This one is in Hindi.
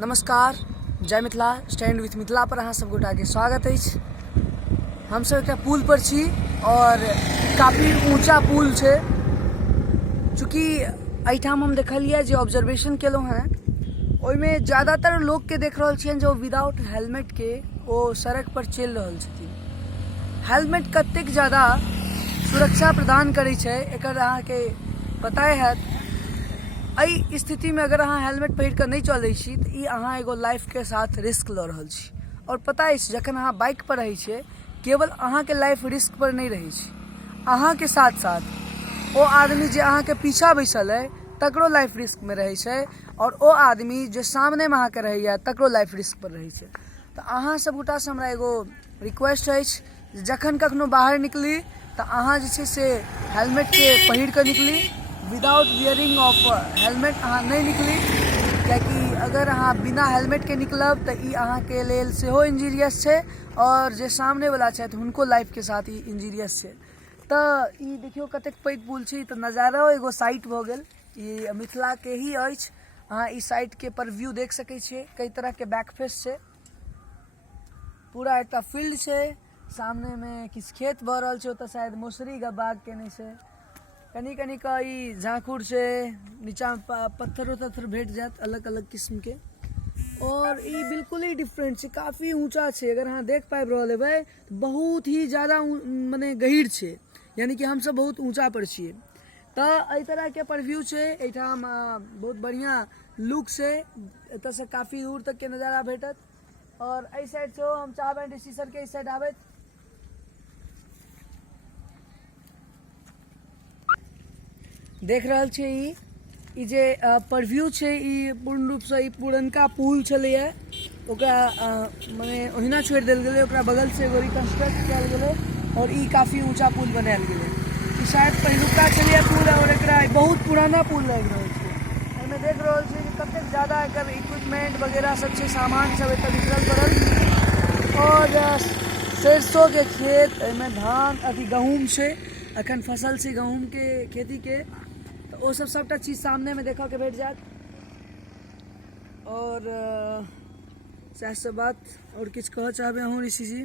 नमस्कार, जय मिथिला। स्टैंड विथ मिथिला पर अहाँ सब गोटा के स्वागत है। हम सब एक पुल पर छी और काफ़ी ऊंचा पुल है। चूँकि एठाम हम देखलिए जो ऑब्जर्वेशन केलहुँ हैं ओहिमे ज़्यादातर लोग के देख रहल छियनि जो विदाउट हेलमेट के वो सड़क पर चल रहल छथिन। हेलमेट कतेक ज़्यादा सुरक्षा प्रदान करै छै एकर अहाँके पता हैत। एहि स्थिति में अगर अहाँ हेलमेट पहिर कऽ नहीं चलै छी तऽ ई अहाँ एगो लाइफ के साथ रिस्क लऽ रहल छी। और पता अछि जखन अहाँ बाइक पर रहै छियै केवल अहाँ के लाइफ रिस्क पर नहीं रहै छै, अहाँ के साथ साथ ओ आदमी जे अहाँ के पीछा बैसल है तकरो लाइफ रिस्क में रहै छै और ओ आदमी जे सामने में अहाँ के रहैया तकरो लाइफ रिस्क पर रहै छै। तऽ अहाँ सब गोटा से हमरा एगो रिक्वेस्ट अछि जखन कखनो बाहर निकली तऽ अहाँ जे छै से हेलमेट के पहिर कऽ निकली। विदाउट वियरिंग ऑफ हेलमेट अहाँ नहीं निकली, क्योंकि अगर अहाँ बिना हेलमेट के निकलब तो ई अहाँ के लेल सेहो इंजीरियस है और जे सामने वाला छथि हुनको लाइफ के साथ ई इंजीरियस है। तो ई देखियो कतेक पैघ पुल छै। तो नजारा एगो साइट भ गेल, ई मिथिला के ही अछि। अहाँ ई साइट के पर व्यू देख सकै छियै, कई तरह के बैक फेस छै। पूरा एकटा फील्ड छै, सामने में किछु खेत भ रहल छै, ओतऽ शायद मौसरी के बाग केने छै। कनी कनी का ई झाँखुर से नीचा पत्थर उत्थर भेट जात अलग अलग किस्म के। और ई बिल्कुल ही डिफरेंट है, काफी ऊंचा है। अगर अहाँ देख पाबि रहल हेबै तो बहुत ही ज्यादा माने गहीर है, यानी कि हम सब बहुत ऊंचा पर छिए। तो एहि तरह के परव्यू है एठाम, बहुत बढ़िया लुक से एतऽ से काफी दूर तक के नजारा भेटत। और एहि साइड से हम चाहबै डीसी सर के इस साइड आबैत। देख रहल छियै ई जे परव्यू छै ई पूर्ण रूप से ई पुरनका पुल छलैया, ओकरा माने ओहिना छोड़ि देल गेलै, ओकरा बगल से एगो रिकंस्ट्रक्ट कयल गेलै और ई काफी ऊंचा पुल बनायल गेलै। ई शायद पहिलुका छलैया पुल और एकरा बहुत पुराना पुल लागि रहल छै। एहिमे देख रहल छियै कि कतेक ज्यादा एकर इक्विपमेंट वगैरह सब छै, सामान सब एतऽ बिखरल पड़ल। और सरसों के खेत, एहिमे धान अथी गहूँम छै, अखन फसल छै गहूँम के खेती के। वो सब सबटा चीज सामने में देखा के बैठ जात। और सएह सब बात। और किछु कहऽ चाहबै अहूँ ऋषि जी?